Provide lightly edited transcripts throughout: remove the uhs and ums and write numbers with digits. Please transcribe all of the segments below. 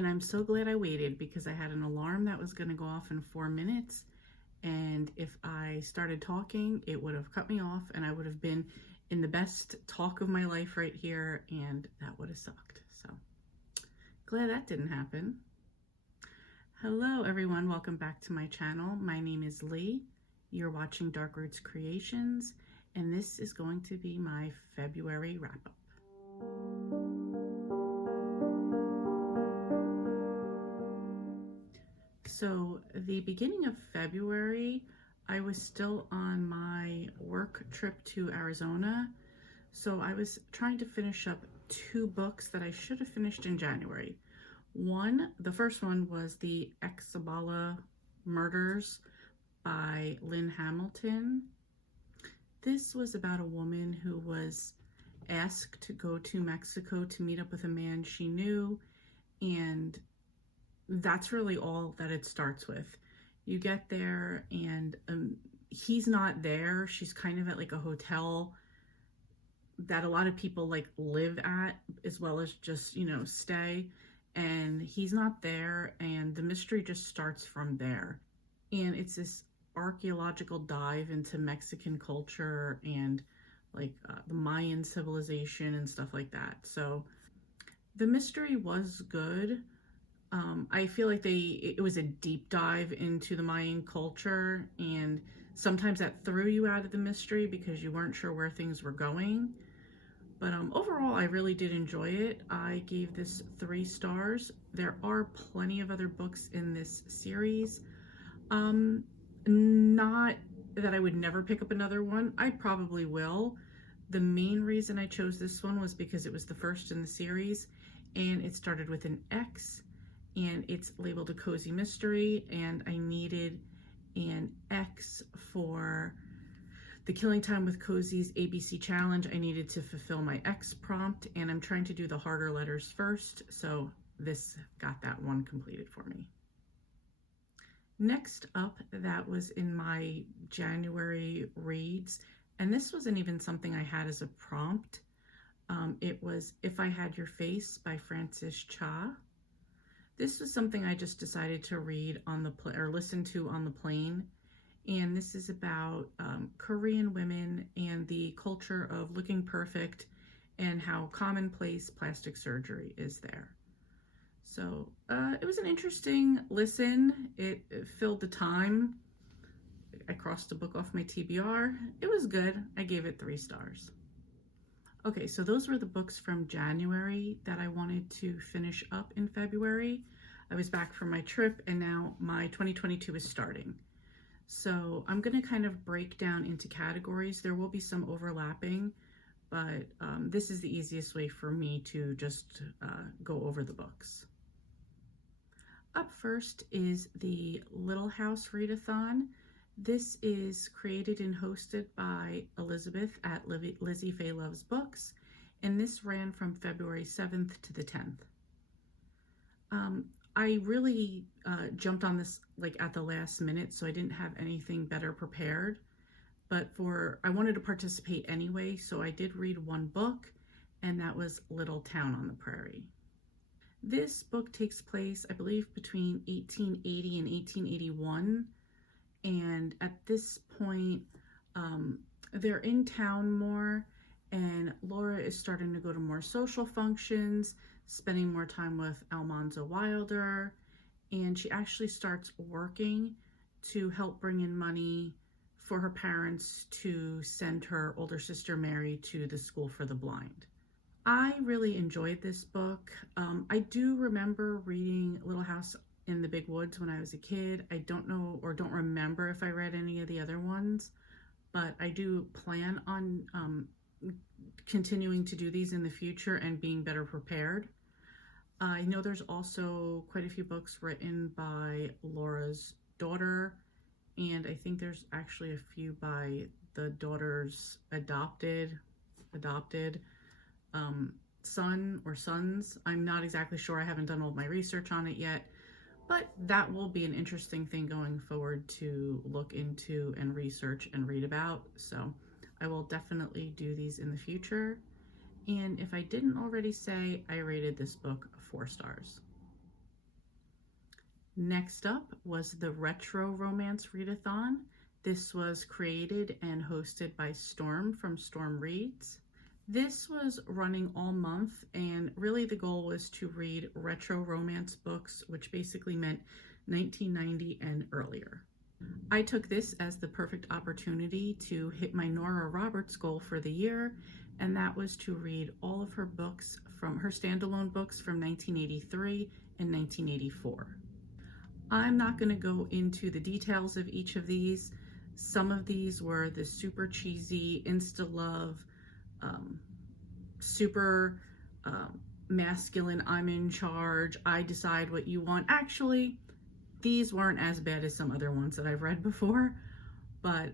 And I'm so glad I waited because I had an alarm that was going to go off in 4 minutes. And if I started talking, it would have cut me off and I would have been in the best talk of my life right here, and that would have sucked. So glad that didn't happen. Hello everyone, welcome back to my channel. My name is Lee. You're watching Dark Roots Creations, and this is going to be my February wrap-up. So the beginning of February, I was still on my work trip to Arizona. So I was trying to finish up 2 books that I should have finished in January. The first one was the Exabala Murders by Lynn Hamilton. This was about a woman who was asked to go to Mexico to meet up with a man she knew, and that's really all that it starts with. You get there and he's not there. She's kind of at like a hotel that a lot of people like live at, as well as just, stay, and he's not there, and the mystery just starts from there. And it's this archaeological dive into Mexican culture and like the Mayan civilization and stuff like that. So the mystery was good. I feel like it was a deep dive into the Mayan culture, and sometimes that threw you out of the mystery because you weren't sure where things were going. But overall, I really did enjoy it. I gave this 3 stars. There are plenty of other books in this series. Not that I would never pick up another one. I probably will. The main reason I chose this one was because it was the first in the series, and it started with an X, and it's labeled a cozy mystery, and I needed an X for the Killing Time with Cozy's ABC challenge. I needed to fulfill my X prompt, and I'm trying to do the harder letters first, so this got that one completed for me. Next up, that was in my January reads, and this wasn't even something I had as a prompt. It was If I Had Your Face by Francy. This was something I just decided to read on the listen to on the plane, and this is about Korean women and the culture of looking perfect and how commonplace plastic surgery is there. So it was an interesting listen. It filled the time. I crossed a book off my TBR. It was good. I gave it 3 stars. Okay, so those were the books from January that I wanted to finish up in February. I was back from my trip, and now my 2022 is starting. So I'm going to kind of break down into categories. There will be some overlapping, but this is the easiest way for me to just go over the books. Up first is the Little House Readathon. This is created and hosted by Elizabeth at Lizzie Faye Loves Books, and this ran from February 7th to the 10th. I really jumped on this like at the last minute, so I didn't have anything better prepared, but I wanted to participate anyway, so I did read 1 book, and that was Little Town on the Prairie. This book takes place, I believe, between 1880 and 1881. And at this point, they're in town more, and Laura is starting to go to more social functions, spending more time with Almanza Wilder, and she actually starts working to help bring in money for her parents to send her older sister Mary to the school for the blind. I really enjoyed this book. I do remember reading Little House in the Big Woods when I was a kid. I don't know or don't remember if I read any of the other ones, but I do plan on continuing to do these in the future and being better prepared. I know there's also quite a few books written by Laura's daughter, and I think there's actually a few by the daughter's adopted son or sons. I'm not exactly sure. I haven't done all my research on it yet, but that will be an interesting thing going forward to look into and research and read about. So I will definitely do these in the future. And if I didn't already say, I rated this book 4 stars. Next up was the Retro Romance Readathon. This was created and hosted by Storm from Storm Reads. This was running all month, and really the goal was to read retro romance books, which basically meant 1990 and earlier. I took this as the perfect opportunity to hit my Nora Roberts goal for the year, and that was to read all of her books from her standalone books from 1983 and 1984. I'm not going to go into the details of each of these. Some of these were the super cheesy, insta-love, super masculine, I'm in charge, I decide what you want. Actually, these weren't as bad as some other ones that I've read before, but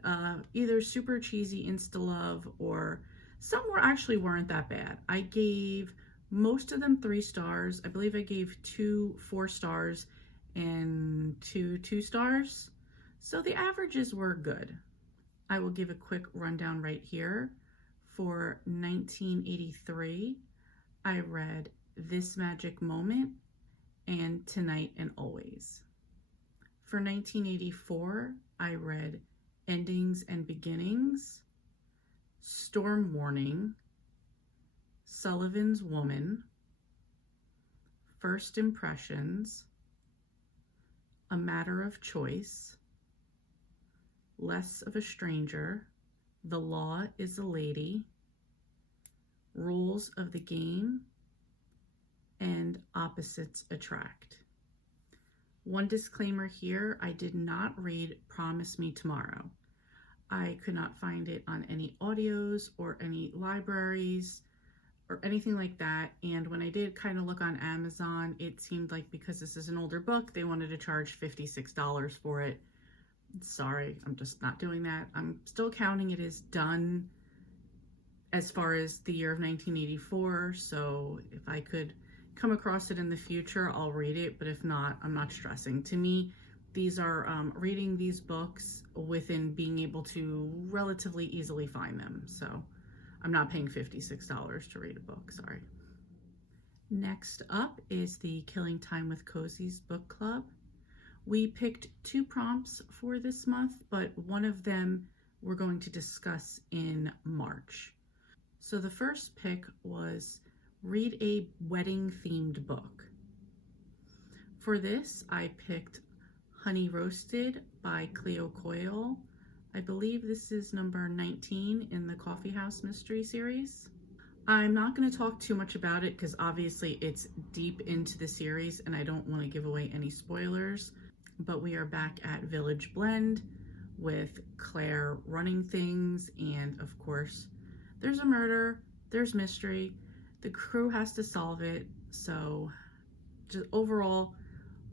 either super cheesy insta-love, or some weren't that bad. I gave most of them 3 stars. I believe I gave 2 4 stars and 2 2 stars. So the averages were good. I will give a quick rundown right here. For 1983, I read This Magic Moment and Tonight and Always. For 1984, I read Endings and Beginnings, Storm Warning, Sullivan's Woman, First Impressions, A Matter of Choice, Less of a Stranger, The Law is a Lady, Rules of the Game, and Opposites Attract. One disclaimer here, I did not read Promise Me Tomorrow. I could not find it on any audios or any libraries or anything like that. And when I did kind of look on Amazon, it seemed like because this is an older book, they wanted to charge $56 for it. Sorry, I'm just not doing that. I'm still counting it as done as far as the year of 1984. So if I could come across it in the future, I'll read it, but if not, I'm not stressing. To me, these are reading these books within being able to relatively easily find them. So I'm not paying $56 to read a book, sorry. Next up is the Killing Time with Cozy's book club. We picked 2 prompts for this month, but one of them we're going to discuss in March. So the first pick was read a wedding-themed book. For this, I picked Honey Roasted by Cleo Coyle. I believe this is number 19 in the Coffee House Mystery Series. I'm not going to talk too much about it because obviously it's deep into the series and I don't want to give away any spoilers, but we are back at Village Blend with Claire running things, and of course there's a murder, there's mystery, the crew has to solve it. So just overall,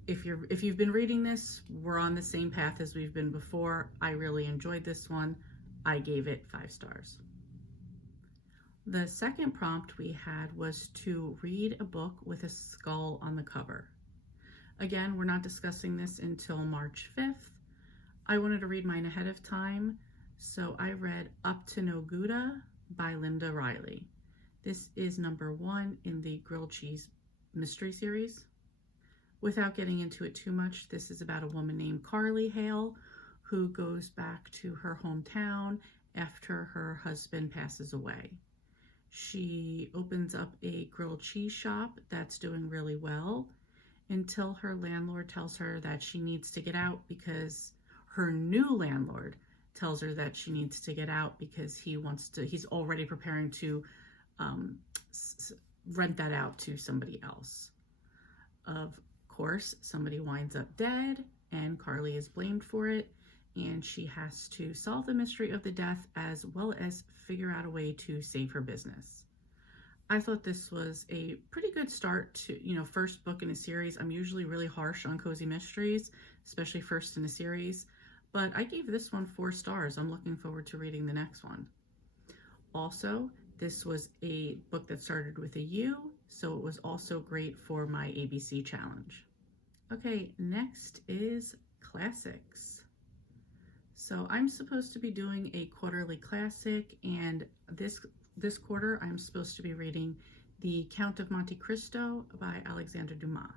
if you've been reading this, we're on the same path as we've been before. I really enjoyed this one. I gave it 5 stars. The second prompt we had was to read a book with a skull on the cover. Again, we're not discussing this until March 5th. I wanted to read mine ahead of time, so I read Up to No Gouda by Linda Riley. This is number 1 in the Grilled Cheese Mystery Series. Without getting into it too much, this is about a woman named Carly Hale who goes back to her hometown after her husband passes away. She opens up a grilled cheese shop that's doing really well until her landlord tells her that she needs to get out because her new landlord tells her that she needs to get out because he's already preparing to rent that out to somebody else. Of course, somebody winds up dead and Carly is blamed for it, and she has to solve the mystery of the death as well as figure out a way to save her business. I thought this was a pretty good start to, first book in a series. I'm usually really harsh on cozy mysteries, especially first in a series, but I gave this one 4 stars. I'm looking forward to reading the next one. Also, this was a book that started with a U, so it was also great for my ABC challenge. Okay, next is classics. So I'm supposed to be doing a quarterly classic, and this quarter I'm supposed to be reading The Count of Monte Cristo by Alexander Dumas.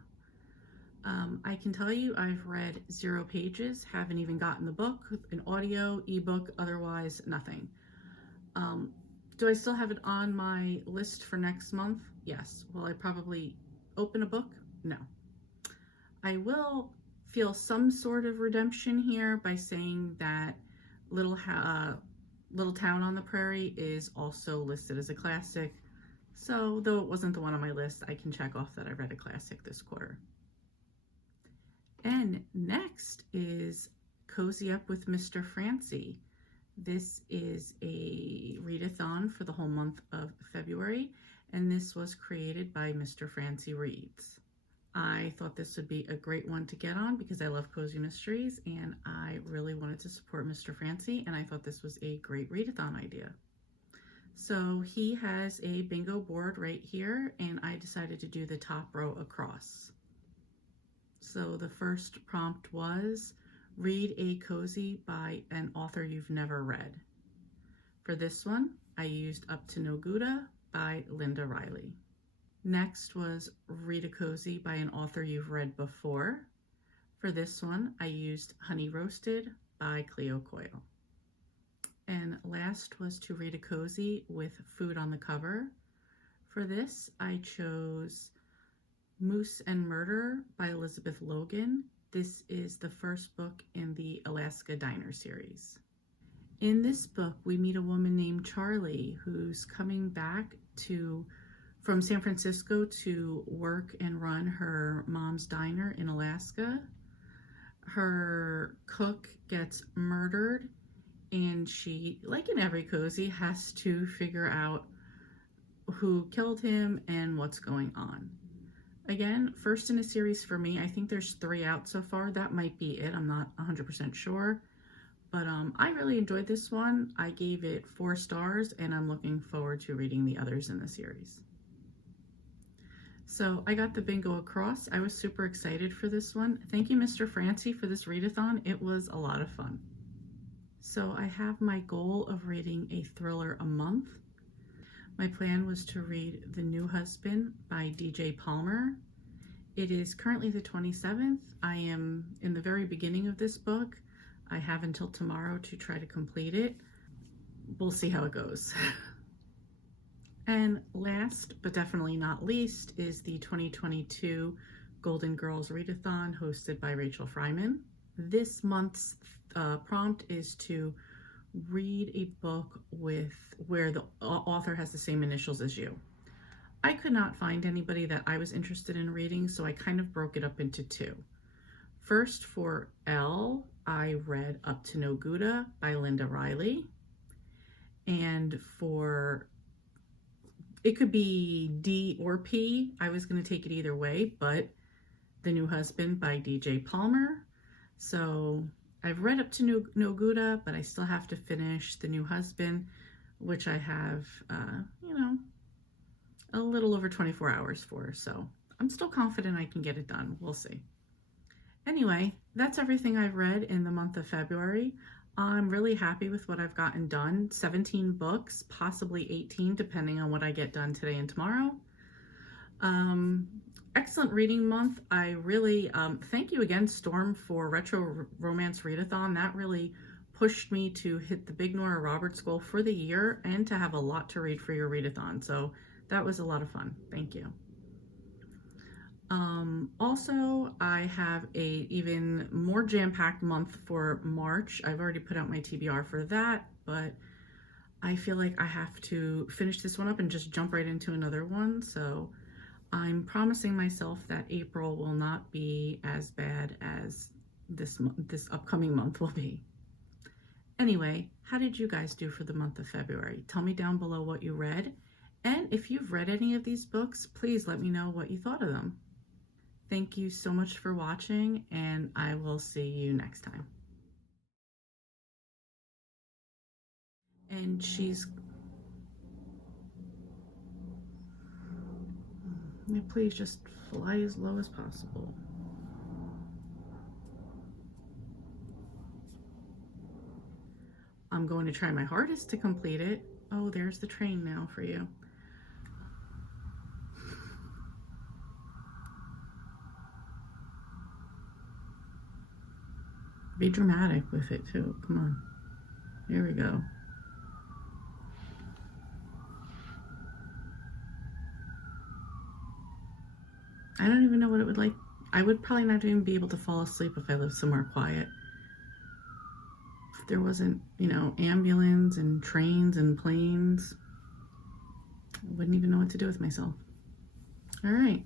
I can tell you I've read 0 pages, haven't even gotten the book, an audio, ebook, otherwise nothing. Do I still have it on my list for next month? Yes. Will I probably open a book? No. I will feel some sort of redemption here by saying that Little Town on the Prairie is also listed as a classic. So though it wasn't the one on my list, I can check off that I read a classic this quarter. And next is Cozy Up with Mr. Francy. This is a readathon for the whole month of February, and this was created by Mr. Francy Reads. I thought this would be a great one to get on because I love cozy mysteries and I really wanted to support Mr. Francy, and I thought this was a great readathon idea. So he has a bingo board right here, and I decided to do the top row across. So the first prompt was, read a cozy by an author you've never read. For this one, I used Up to No Gouda by Linda Riley. Next was read a cozy by an author you've read before. For this one, I used Honey Roasted by Cleo Coyle. And last was to read a cozy with food on the cover. For this, I chose Moose and Murder by Elizabeth Logan. This is the first book in the Alaska Diner series. In this book, we meet a woman named Charlie who's coming back from San Francisco to work and run her mom's diner in Alaska. Her cook gets murdered, and she, like in every cozy, has to figure out who killed him and what's going on. Again, first in a series for me. I think there's 3 out so far. That might be it. I'm not 100% sure. But I really enjoyed this one. I gave it 4 stars, and I'm looking forward to reading the others in the series. So I got the bingo across. I was super excited for this one. Thank you, Mr. Francy, for this readathon. It was a lot of fun. So I have my goal of reading a thriller a month. My plan was to read The New Husband by DJ Palmer. It is currently the 27th. I am in the very beginning of this book. I have until tomorrow to try to complete it. We'll see how it goes. And last, but definitely not least, is the 2022 Golden Girls Readathon hosted by Rachael Fryman. This month's prompt is to read a book where the author has the same initials as you. I could not find anybody that I was interested in reading, so I kind of broke it up into 2. First, for L, I read Up to No Gouda by Linda Riley. And for, it could be D or P. I was going to take it either way, but The New Husband by DJ Palmer. So I've read Up to No Gouda, but I still have to finish The New Husband, which I have, a little over 24 hours for. So I'm still confident I can get it done. We'll see. Anyway, that's everything I've read in the month of February. I'm really happy with what I've gotten done. 17 books, possibly 18, depending on what I get done today and tomorrow. Excellent reading month. I really thank you again, Storm, for Retro Romance Readathon. That really pushed me to hit the big Nora Roberts goal for the year and to have a lot to read for your readathon. So that was a lot of fun. Thank you. Also, I have a even more jam-packed month for March. I've already put out my TBR for that, but I feel like I have to finish this one up and just jump right into another one. So I'm promising myself that April will not be as bad as this upcoming month will be. Anyway, how did you guys do for the month of February? Tell me down below what you read. And if you've read any of these books, please let me know what you thought of them. Thank you so much for watching, and I will see you next time. And please just fly as low as possible. I'm going to try my hardest to complete it. Oh, there's the train now for you. Be dramatic with it too. Come on. Here we go. I don't even know what it would like. I would probably not even be able to fall asleep if I lived somewhere quiet. If there wasn't, you know, ambulance and trains and planes, I wouldn't even know what to do with myself. All right.